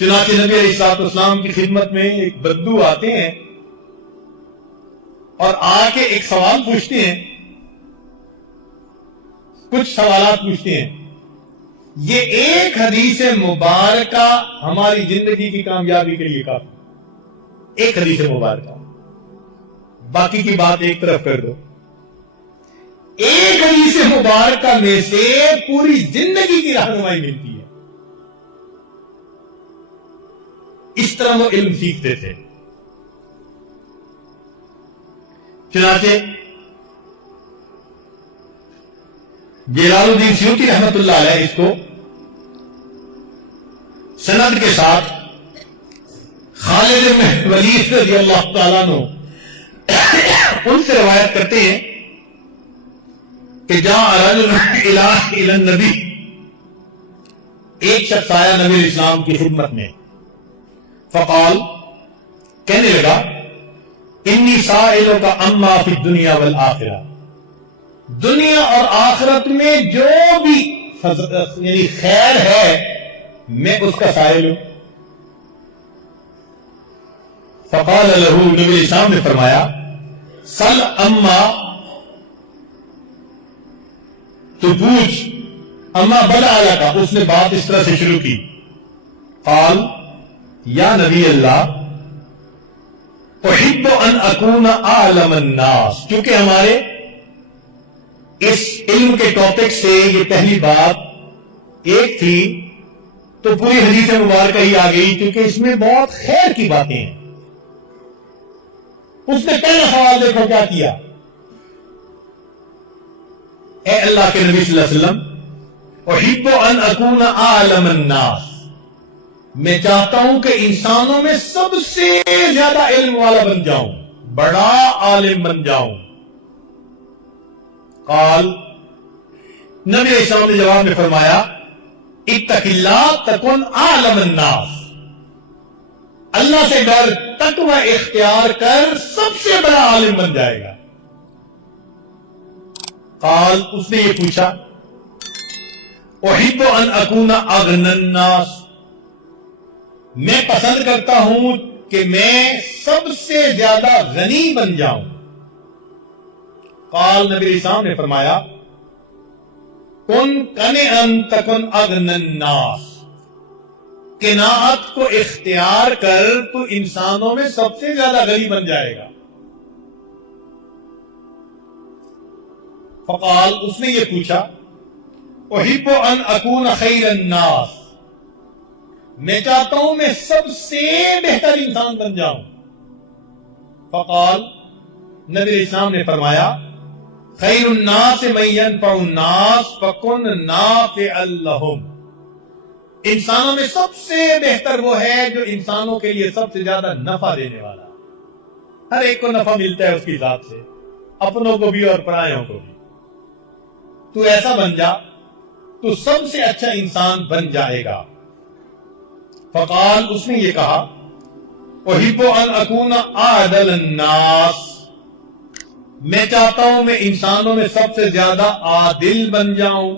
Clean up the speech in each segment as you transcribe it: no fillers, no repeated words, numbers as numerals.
چنانچہ نبی علیہ السلام کی خدمت میں ایک بدو آتے ہیں اور آ کے ایک سوال پوچھتے ہیں، کچھ سوالات پوچھتے ہیں. یہ ایک حدیث مبارکہ ہماری زندگی کی کامیابی کے لیے کافی. ایک حدیث مبارکہ، باقی کی بات ایک طرف کر دو. ایک حدیث مبارکہ میں سے پوری زندگی کی رہنمائی ملتی ہے. اس طرح وہ علم سیکھتے تھے. چنانچہ جلال الدین سیوطی رحمت اللہ علیہ اس کو سند کے ساتھ خالد بن ولید رضی اللہ تعالیٰ عنہ ان سے روایت کرتے ہیں کہ جاء رجل الى النبی، ایک شخص آیا نبی علیہ السلام کی خدمت میں. فقال، کہنے لگا، انی سائلک عما فی الدنیا والآخرہ، دنیا اور آخرت میں جو بھی یعنی خیر ہے میں اس کا سائل ہوں. فقال له، نبی علیہ السلام نے فرمایا، سل اما، تو پوچھ، اما بلا کا. اس نے بات اس طرح سے شروع کی. قال، یا نبی اللہ، احب ان اکون اعلم الناس. کیونکہ ہمارے اس علم کے ٹاپک سے یہ پہلی بات ایک تھی تو پوری حدیث مبارکہ ہی آ گئی، کیونکہ اس میں بہت خیر کی باتیں ہیں. اس نے پہلا سوال دیکھو کیا کیا، اے اللہ کے نبی صلی اللہ علیہ وسلم، احب ان اکون اعلم الناس، میں چاہتا ہوں کہ انسانوں میں سب سے زیادہ علم والا بن جاؤں، بڑا عالم بن جاؤں. قال، نبی علیہ السلام نے جواب میں فرمایا، اتق اللہ تکن اعلم الناس، اللہ سے ڈر، تقوی اختیار کر، سب سے بڑا عالم بن جائے گا. قال، اس نے یہ پوچھا، احب ان اکون اغنى الناس، میں پسند کرتا ہوں کہ میں سب سے زیادہ غنی بن جاؤں. قال، نبی علیہ السلام نے فرمایا، کن قنعا تکن اغنى الناس، قناعت کو اختیار کر تو انسانوں میں سب سے زیادہ غنی بن جائے گا. فقال، اس نے یہ پوچھا، احب ان اکون خیر الناس، میں چاہتا ہوں میں سب سے بہتر انسان بن جاؤں. فقال، نبی علیہ السلام نے فرمایا، خیر الناس من ينفع الناس فکن نافعا لهم، انسانوں میں سب سے بہتر وہ ہے جو انسانوں کے لیے سب سے زیادہ نفع دینے والا. ہر ایک کو نفع ملتا ہے اس کی ذات سے، اپنوں کو بھی اور پرایوں کو بھی. تو ایسا بن جا تو سب سے اچھا انسان بن جائے گا. فقال، اس نے یہ کہا، احب ان اکون اعدل الناس، میں چاہتا ہوں میں انسانوں میں سب سے زیادہ عادل بن جاؤں.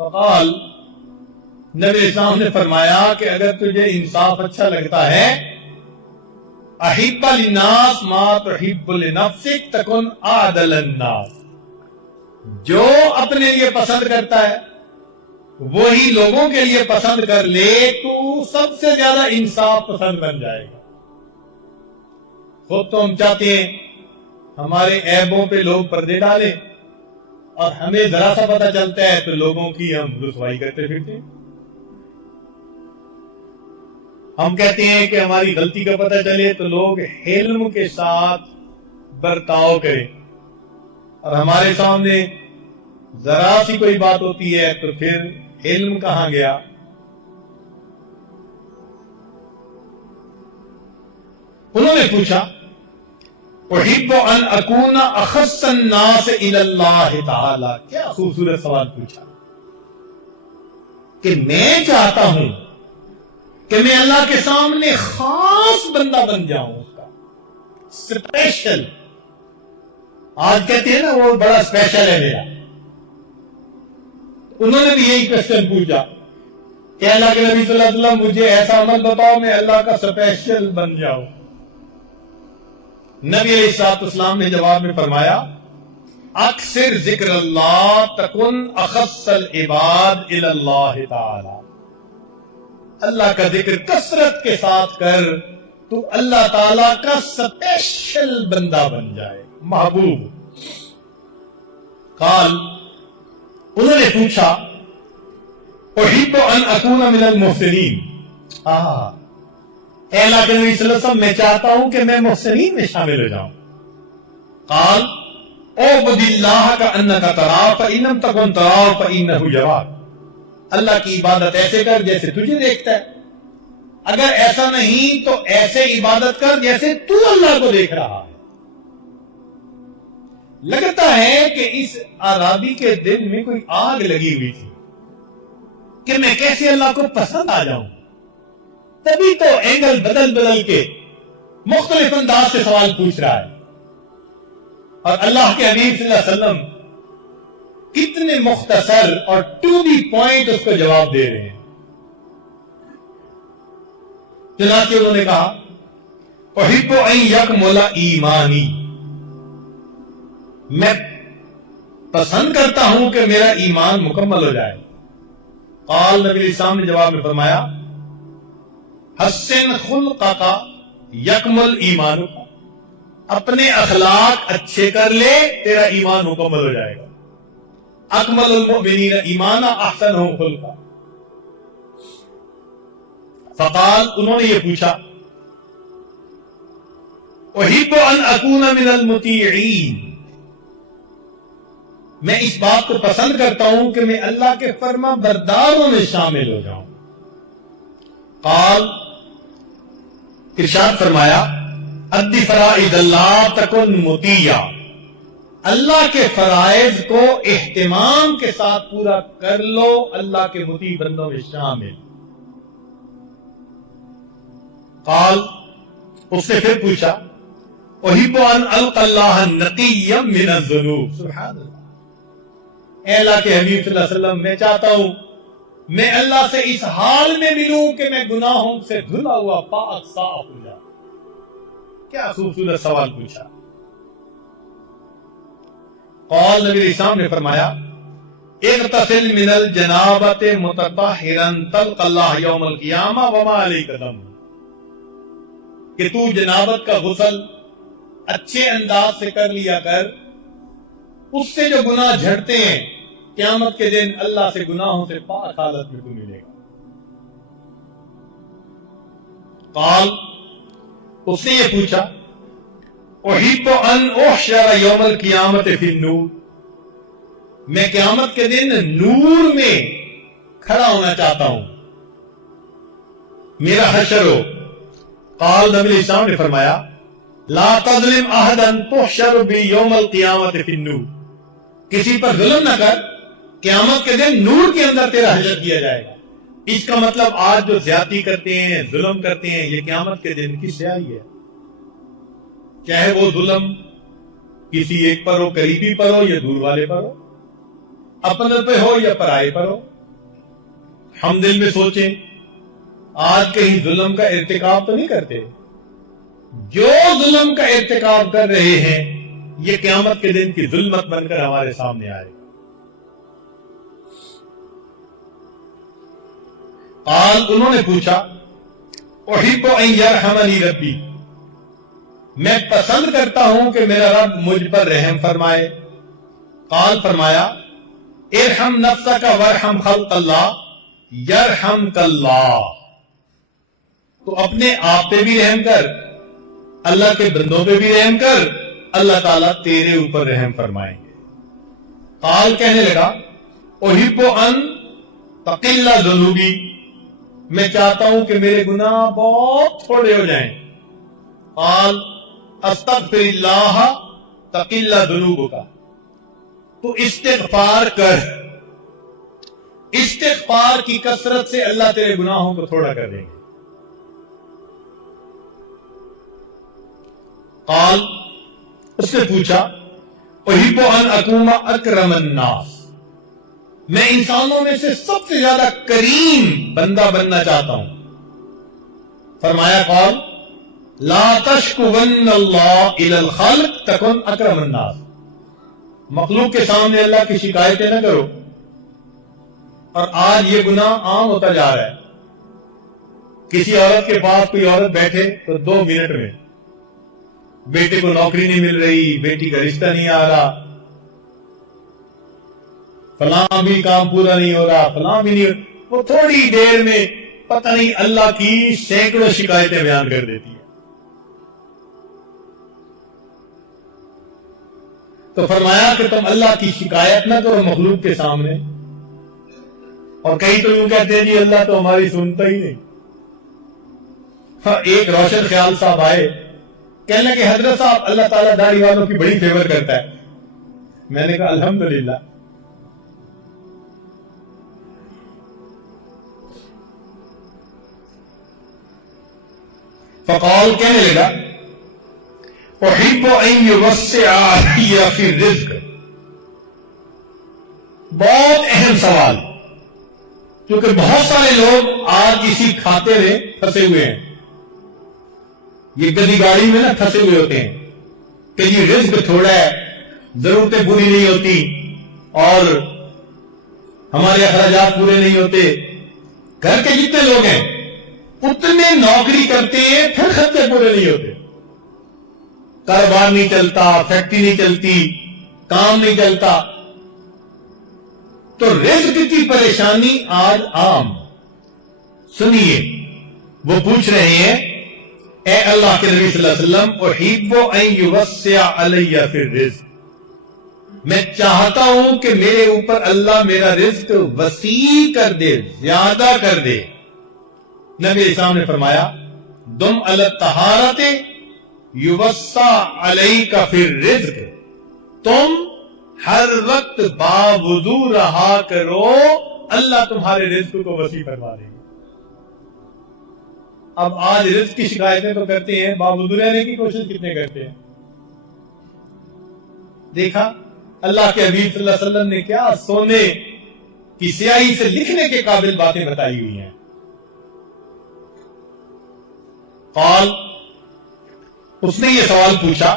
فقال، نبی علیہ السلام نے فرمایا کہ اگر تجھے انصاف اچھا لگتا ہے، احب للناس ما تحب لنفسک تکن اعدل الناس، جو اپنے لیے پسند کرتا ہے وہی لوگوں کے لیے پسند کر لے تو سب سے زیادہ انصاف پسند بن جائے گا. خود تو ہم چاہتے ہیں ہمارے عیبوں پہ لوگ پردے ڈالیں، اور ہمیں ذرا سا پتہ چلتا ہے تو لوگوں کی ہم رسوائی کرتے پھرتے ہیں. ہم کہتے ہیں کہ ہماری غلطی کا پتہ چلے تو لوگ حلم کے ساتھ برتاؤ کریں، اور ہمارے سامنے ذرا سی کوئی بات ہوتی ہے تو پھر علم کہاں گیا. انہوں نے پوچھا، احب ان اکون اخص الناس الی اللہ تعالی، کیا خوبصورت سوال پوچھا کہ میں چاہتا ہوں کہ میں اللہ کے سامنے خاص بندہ بن جاؤں، اس کا اسپیشل. آج کہتے ہیں نا وہ بڑا اسپیشل ہے میرا. انہوں نے بھی یہی کوشچن پوچھا کہ اللہ کے نبی صلی اللہ علیہ وسلم مجھے ایسا عمل بتاؤ میں اللہ کا اسپیشل بن جاؤں. نبی علیہ الصلوۃ والسلام نے جواب میں فرمایا اکثر ذکر اللہ تکن اخص العباد الی اللہ تعالی. اللہ کا ذکر کثرت کے ساتھ کر تو اللہ تعالی کا اسپیشل بندہ بن جائے, محبوب. قال انہوں نے پوچھا احب ان اکون من المحسنین. اے اللہ کے نبی صلی اللہ علیہ وسلم میں چاہتا ہوں کہ میں محسنین میں شامل ہو جاؤں. قال اعبد اللہ کانک تراہ فان لم تکن تراہ فانہ یراک. اللہ کی عبادت ایسے کر جیسے تجھے دیکھتا ہے, اگر ایسا نہیں تو ایسے عبادت کر جیسے تو اللہ کو دیکھ رہا ہے. لگتا ہے کہ اس اعرابی کے دل میں کوئی آگ لگی ہوئی تھی کہ میں کیسے اللہ کو پسند آ جاؤں. تبھی تو اینگل بدل بدل کے مختلف انداز سے سوال پوچھ رہا ہے, اور اللہ کے حبیب صلی اللہ علیہ وسلم کتنے مختصر اور ٹو دی پوائنٹ اس کو جواب دے رہے ہیں. چنانچہ انہوں نے کہا احب ان یکمل ایمانی, میں پسند کرتا ہوں کہ میرا ایمان مکمل ہو جائے. قال نبی اسلام نے جواب میں فرمایا حسن خلقک یکمل ایمانک. اپنے اخلاق اچھے کر لے تیرا ایمان مکمل ہو جائے گا. اکمل المؤمنین ایمانا احسنہم خلقا. فقال انہوں نے یہ پوچھا احب ان اکون من المطیعین, میں اس بات کو پسند کرتا ہوں کہ میں اللہ کے فرما برداروں میں شامل ہو جاؤں. قال ارشاد فرمایا ادی فرائض اللہ تکن مطیع. اللہ کے فرائض کو اہتمام کے ساتھ پورا کر لو, اللہ کے مطیع بندوں میں شامل. قال اس نے پھر پوچھا احب ان القى اللہ نقیا من الذنوب. سبحان اللہ. اے اللہ کے حبیب صلی اللہ علیہ وسلم میں چاہتا ہوں میں اللہ سے اس حال میں ملوں کہ میں گناہوں سے دھلا ہوا پاک صاف ہو جاؤں. کیا خوبصورت سوال پوچھا. قال نبی اسلام نے فرمایا اغتسل من الجنابۃ متطہرا تلقى اللہ یوم القیامہ وما علیک ذنب. کہ تو جنابت کا غسل اچھے انداز سے کر لیا کر, اس سے جو گناہ جھڑتے ہیں قیامت کے دن اللہ سے گناہوں سے پاک حالت میں تو ملے گا. قال اس نے یہ پوچھا احب ان احشر یوم القیامت فی النور. میں قیامت کے دن نور میں کھڑا ہونا چاہتا ہوں, میرا حشر ہو. قال نبی اسلام نے فرمایا لا تظلم احدا تحشر بی یوم القیامت فی النور. کسی پر ظلم نہ کر, قیامت کے دن نور کے اندر تیرا حشر کیا جائے گا. اس کا مطلب آج جو زیادتی کرتے ہیں, ظلم کرتے ہیں, یہ قیامت کے دن کی سیاہی ہے. چاہے وہ ظلم کسی ایک پر ہو, قریبی پر ہو یا دور والے پر ہو, اپنے پہ ہو یا پرائے پر ہو. ہم دل میں سوچیں آج کہیں ظلم کا ارتکاب تو نہیں کرتے. جو ظلم کا ارتکاب کر رہے ہیں یہ قیامت کے دن کی ظلمت بن کر ہمارے سامنے آئے گا. قال انہوں نے پوچھا احب ان یرحمنی ربی. میں پسند کرتا ہوں کہ میرا رب مجھ پر رحم فرمائے. قال فرمایا ارحم نفسک وارحم خلق اللہ یرحمک اللہ. تو اپنے آپ پہ بھی رحم کر, اللہ کے بندوں پہ بھی رحم کر, اللہ تعالیٰ تیرے اوپر رحم فرمائیں گے. قال کہنے لگا احب ان تقل ذنوبی. میں چاہتا ہوں کہ میرے گناہ بہت تھوڑے ہو جائیں. قال استغفر اللہ تقل ذنوبک. تو استغفار کر, استغفار کی کثرت سے اللہ تیرے گناہوں کو تھوڑا کر دیں گے. قال اس نے پوچھا احب ان اکون اکرم الناس. میں انسانوں میں سے سب سے زیادہ کریم بندہ بننا چاہتا ہوں. فرمایا قال لا تشکون اللہ الی الخلق تکن اکرم الناس. مخلوق کے سامنے اللہ کی شکایتیں نہ کرو. اور آج یہ گناہ عام ہوتا جا رہا ہے. کسی عورت کے پاس کوئی عورت بیٹھے تو 2 منٹ میں بیٹے کو نوکری نہیں مل رہی, بیٹی کا رشتہ نہیں آ رہا, فلاں بھی کام پورا نہیں ہو رہا, فلاں بھی نہیں ہو رہا. وہ تھوڑی دیر میں پتہ نہیں اللہ کی سینکڑوں شکایتیں بیان کر دیتی ہے. تو فرمایا کہ تم اللہ کی شکایت نہ کرو مخلوق کے سامنے. اور کئی تو یوں کہتے ہیں جی اللہ تو ہماری سنتا ہی نہیں. ہاں, ایک روشن خیال صاحب آئے, کہنے لگے حضرت صاحب اللہ تعالیٰ داڑھی والوں کی بڑی فیور کرتا ہے. میں نے کہا الحمدللہ. فقال, کہنے لگا احب ان یوسع علی فی الرزق. بہت اہم سوال, کیونکہ بہت سارے لوگ آج اسی کھاتے میں پھنسے ہوئے ہیں. یہ گدی گاڑی میں نا پھنسے ہوئے ہوتے ہیں کہ یہ رزق تھوڑا ہے, ضرورتیں پوری نہیں ہوتی, اور ہمارے اخراجات پورے نہیں ہوتے. گھر کے جتنے لوگ ہیں اتنے نوکری کرتے ہیں, پھر خرچے پورے نہیں ہوتے. کاروبار نہیں چلتا, فیکٹری نہیں چلتی, کام نہیں چلتا. تو رزق کی پریشانی آج عام. سنیے, وہ پوچھ رہے ہیں اے اللہ کے نبی صلی اللہ علیہ وسلم احب ان یوسع علی فی الرزق. میں چاہتا ہوں کہ میرے اوپر اللہ میرا رزق وسیع کر دے, زیادہ کر دے. نبی اسلام نے فرمایا دم علی الطہارۃ یوسع علیک فی الرزق. تم ہر وقت باوضو رہا کرو, اللہ تمہارے رزق کو وسیع فرما دے گا. اب آج رزق کی شکایتیں تو کرتے ہیں, باوضو رہنے کی کوشش کتنے کرتے ہیں. دیکھا اللہ کے حبیب صلی اللہ علیہ وسلم نے کیا سونے کی سیاہی سے لکھنے کے قابل باتیں بتائی ہوئی ہیں. قال, اس نے یہ سوال پوچھا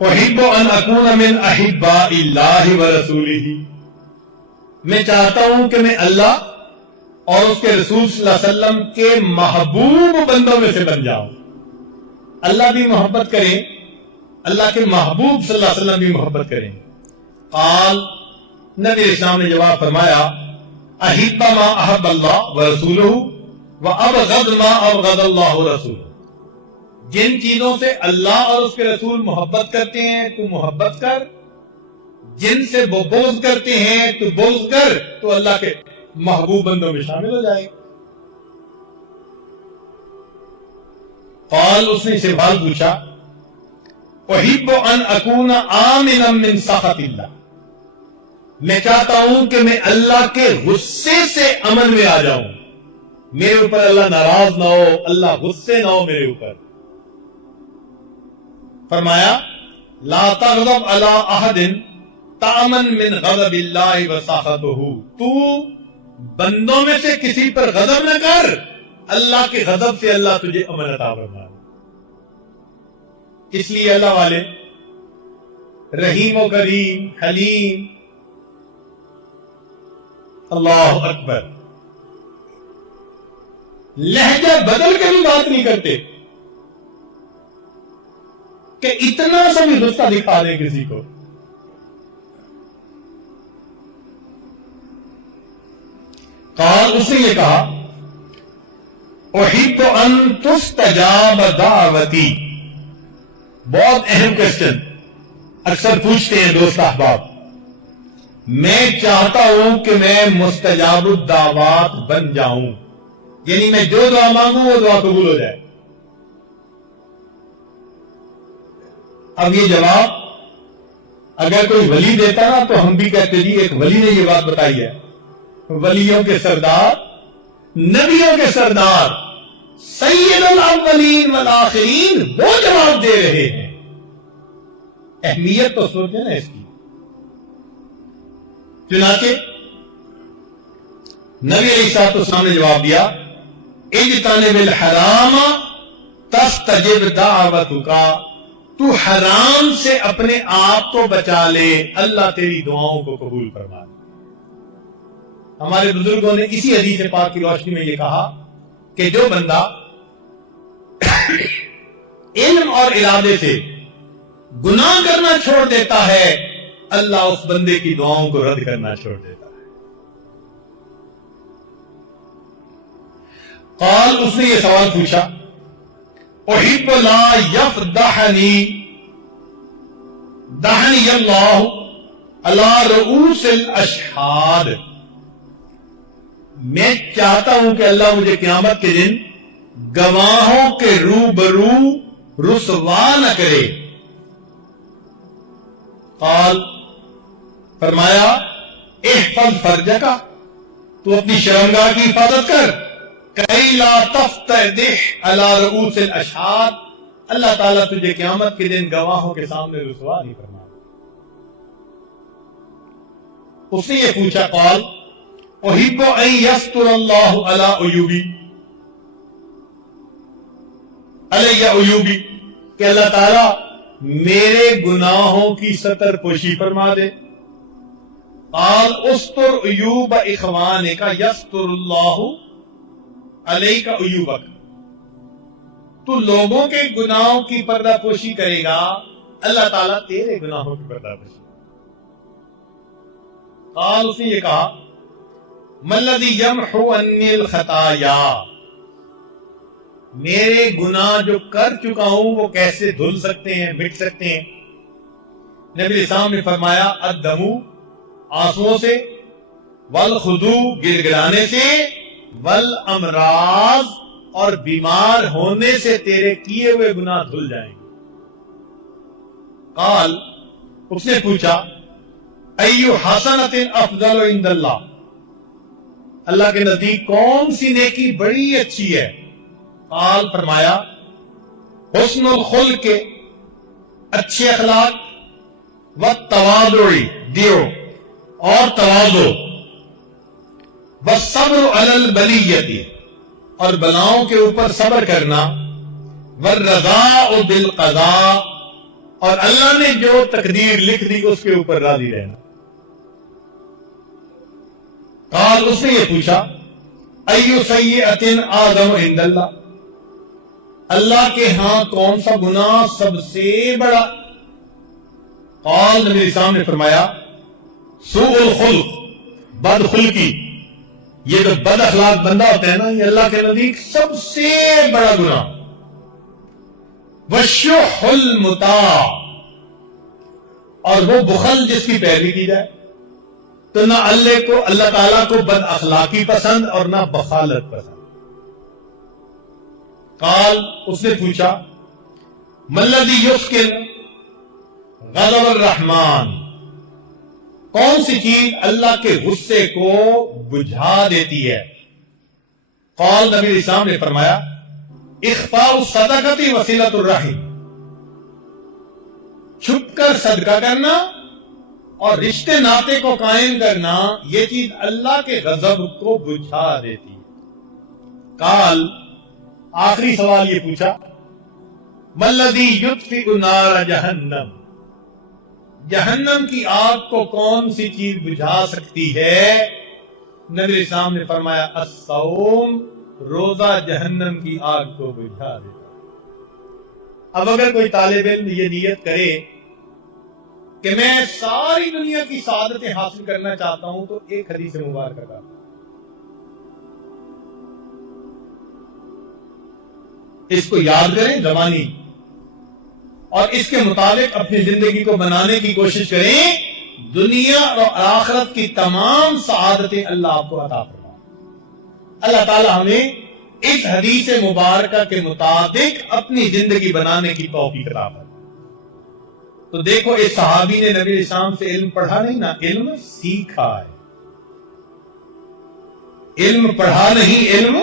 احب ان اکون من احباء اللہ ورسولہ. میں چاہتا ہوں کہ میں اللہ اور اس کے رسول صلی اللہ علیہ وسلم کے محبوب بندوں میں سے بن جاؤں. اللہ بھی محبت کریں, اللہ کے محبوب صلی اللہ علیہ وسلم بھی محبت کریں. قال, نبی اسلام نے جواب فرمایا احب ما احب اللہ ورسولہ وابغض ما ابغض اللہ ورسولہ. جن چیزوں سے اللہ اور اس کے رسول محبت کرتے ہیں تو محبت کر, جن سے وہ بغض کرتے ہیں تو بغض کر, تو اللہ کے محبوب بندوں میں شامل ہو جائے. قال, اس نے سوال پوچھا احب ان اکون آمنا من سخط اللہ. میں چاہتا ہوں کہ میں اللہ کے غصے سے امن میں آ جاؤں, میرے اوپر اللہ ناراض نہ ہو, اللہ غصے نہ ہو میرے اوپر. فرمایا لا تغضب علی احد تامن من غضب اللہ وسخطہ. تو بندوں میں سے کسی پر غضب نہ کر, اللہ کے غضب سے اللہ تجھے امن عطا فرمائے. اس لیے اللہ والے رحیم و کریم, حلیم, اللہ اکبر, لہجہ بدل کے بھی بات نہیں کرتے کہ اتنا سا بھی غصہ دکھا دیں کسی کو. قال, اس نے یہ کہا احب ان تستجاب دعوتی. بہت اہم کوشچن اکثر پوچھتے ہیں دوست احباب. میں چاہتا ہوں کہ میں مستجاب الدعوات بن جاؤں, یعنی میں جو دعا مانگوں وہ دعا قبول ہو جائے. اب یہ جواب اگر کوئی ولی دیتا نا تو ہم بھی کہتے جی ایک ولی نے یہ بات بتائی ہے. ولیوں کے سردار, نبیوں کے سردار, سید الاولین والآخرین وہ جواب دے رہے ہیں. اہمیت تو سوچیں نا اس کی. چنانچہ نبی علیہ الصلوۃ والسلام نے جواب دیا اجتنب الحرام تستجب دعوتک، تو حرام سے اپنے آپ کو بچا لے، اللہ تیری دعاؤں کو قبول فرما لے۔ ہمارے بزرگوں نے اسی حدیث پاک کی روشنی میں یہ کہا کہ جو بندہ علم اور ارادے سے گناہ کرنا چھوڑ دیتا ہے، اللہ اس بندے کی دعاؤں کو رد کرنا چھوڑ دیتا ہے۔ قال، اس نے یہ سوال پوچھا احب لا یفدحنی دحنی اللہ علی رؤوس الاشہاد، میں چاہتا ہوں کہ اللہ مجھے قیامت کے دن گواہوں کے روبرو رسوا نہ کرے۔ قال، فرمایا احفظ فرجک، تو اپنی شرمگاہ کی حفاظت کر، کئی لا تفتضح علی رؤوس الاشہاد، اللہ تعالیٰ تجھے قیامت کے دن گواہوں کے سامنے رسوا نہیں فرمائے۔ اس نے یہ پوچھا قال احب ان یستر اللہ علی عیوبی، علی عیوبی، کہ اللہ تعالیٰ میرے گناہوں کی ستر پوشی فرما دے۔ قال استر عیوب اخوانک یستر اللہ علیک عیوبک، تو لوگوں کے گناہوں کی پردہ پوشی کرے گا، اللہ تعالیٰ تیرے گناہوں کی پردہ پوشی۔ قال، اس نے یہ کہا ما الذی یمحو عنی الخطایا، میرے گناہ جو کر چکا ہوں وہ کیسے دھل سکتے ہیں، مٹ سکتے ہیں؟ نبی اسلام نے فرمایا الدم، آنسوؤں سے، والخدو، گر گرانے سے، والامراض، اور بیمار ہونے سے تیرے کیے ہوئے گناہ دھل جائیں گے۔ قال، اس نے پوچھا ایو حسنۃ افضل عند اللہ، اللہ کے نزدیک کون سی نیکی بڑی اچھی ہے؟ قال، فرمایا حسن الخلق، اچھے اخلاق، والتواضع، دیو اور تواضع، والصبر علی البلیۃ، اور بلاؤں کے اوپر صبر کرنا، والرضاء بالقضاء، اور اللہ نے جو تقدیر لکھ دی اس کے اوپر راضی رہنا۔ قال، اس نے یہ پوچھا ایو سیئۃ اعظم عند اللہ، اللہ کے ہاں کون سا گناہ سب سے بڑا؟ قال، نبی اسلام نے فرمایا سوء الخلق، بد خلقی، یہ جو بد اخلاق بندہ ہوتا ہے نا، یہ اللہ کے نزدیک سب سے بڑا گناہ۔ والشح المطاع، اور وہ بخل جس کی پیروی کی جائے، تو نہ اللہ تعالیٰ کو بد اخلاقی پسند اور نہ بخالت پسند۔ قال، اس نے پوچھا ما الذی یسکن غضب الرحمن، کون سی چیز اللہ کے غصے کو بجھا دیتی ہے؟ قال، نبی اسلام نے فرمایا اخفاء الصدقۃ وصلۃ الرحم، چھپ کر صدقہ کرنا اور رشتے ناطے کو قائم کرنا، یہ چیز اللہ کے غضب کو بجھا دیتی ہے۔ قال، آخری سوال یہ پوچھا ما الذی یطفئ نار جہنم، جہنم کی آگ کو کون سی چیز بجھا سکتی ہے؟ نبی اسلام نے فرمایا الصوم، روزہ جہنم کی آگ کو بجھا دیتا ہے۔ اب اگر کوئی طالب علم یہ نیت کرے کہ میں ساری دنیا کی سعادتیں حاصل کرنا چاہتا ہوں، تو ایک حدیث مبارکہ کا اس کو یاد کریں زبانی، اور اس کے مطابق اپنی زندگی کو بنانے کی کوشش کریں، دنیا اور آخرت کی تمام سعادتیں اللہ آپ کو عطا فرمائے۔ اللہ تعالی ہمیں اس حدیث مبارکہ کے مطابق اپنی زندگی بنانے کی توفیق عطا فرمائے۔ تو دیکھو، اس صحابی نے نبی اسلام سے علم پڑھا نہیں نا، علم سیکھا ہے۔ علم پڑھا نہیں، علم،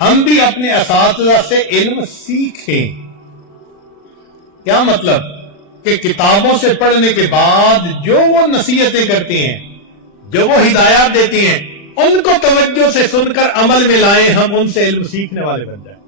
ہم بھی اپنے اساتذہ سے علم سیکھیں۔ کیا مطلب؟ کہ کتابوں سے پڑھنے کے بعد جو وہ نصیحتیں کرتے ہیں جو وہ ہدایات دیتی ہیں ان کو توجہ سے سن کر عمل میں لائیں، ہم ان سے علم سیکھنے والے بن جائیں۔